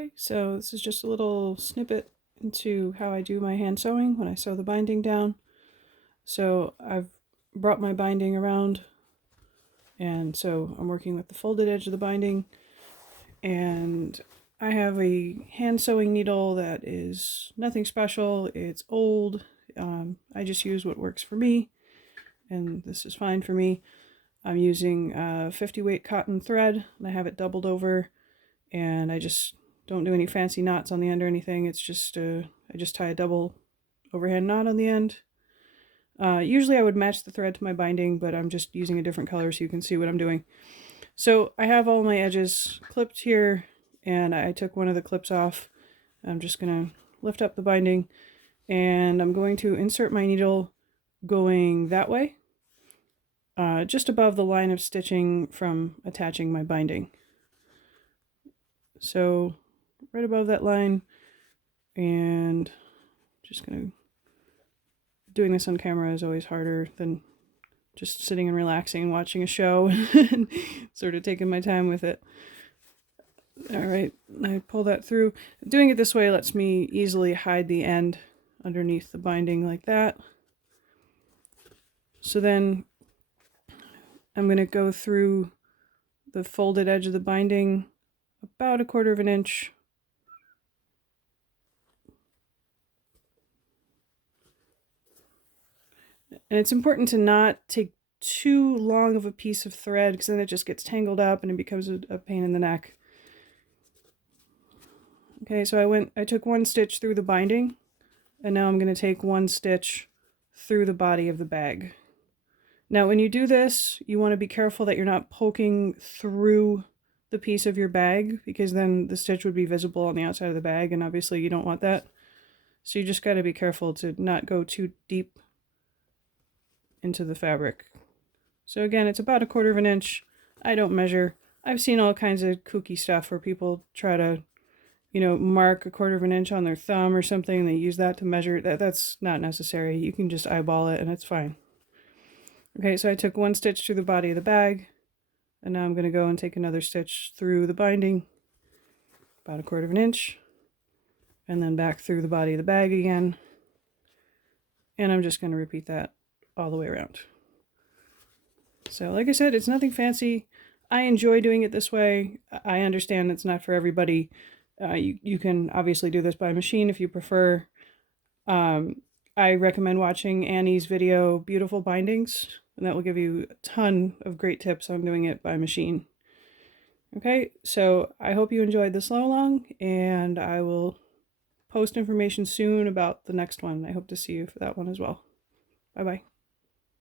Okay, so this is just a little snippet into how I do my hand sewing when I sew the binding down. So I've brought my binding around, and so I'm working with the folded edge of the binding, and I have a hand sewing needle that is nothing special. It's old. I just use what works for me, and this is fine for me. I'm using 50 weight cotton thread, and I have it doubled over, and I just don't do any fancy knots on the end or anything. It's just I just tie a double overhand knot on the end. Usually I would match the thread to my binding, but I'm just using a different color so you can see what I'm doing. So I have all my edges clipped here, and I took one of the clips off. I'm just going to lift up the binding, and I'm going to insert my needle going that way, just above the line of stitching from attaching my binding. So right above that line, and just gonna, doing this on camera is always harder than just sitting and relaxing and watching a show and sort of taking my time with it. All right, I pull that through. Doing it this way lets me easily hide the end underneath the binding like that. So then I'm going to go through the folded edge of the binding about 1/4 of an inch. And it's important to not take too long of a piece of thread, because then it just gets tangled up and it becomes a pain in the neck. Okay, so I took one stitch through the binding, and now I'm going to take one stitch through the body of the bag. Now when you do this, you want to be careful that you're not poking through the piece of your bag, because then the stitch would be visible on the outside of the bag, and obviously you don't want that. So you just got to be careful to not go too deep into the fabric. So again, it's about 1/4 of an inch. I don't measure. I've seen all kinds of kooky stuff where people try to, mark 1/4 of an inch on their thumb or something. They use that to measure. That's not necessary. You can just eyeball it and it's fine. Okay, so I took one stitch through the body of the bag, and now I'm going to go and take another stitch through the binding, about 1/4 of an inch, and then back through the body of the bag again. And I'm just going to repeat that all the way around. So like I said, it's nothing fancy. I enjoy doing it this way. I understand it's not for everybody. You can obviously do this by machine if you prefer. I recommend watching Annie's video, Beautiful Bindings, and that will give you a ton of great tips on doing it by machine. Okay, so I hope you enjoyed this sew along, and I will post information soon about the next one. I hope to see you for that one as well. Bye-bye.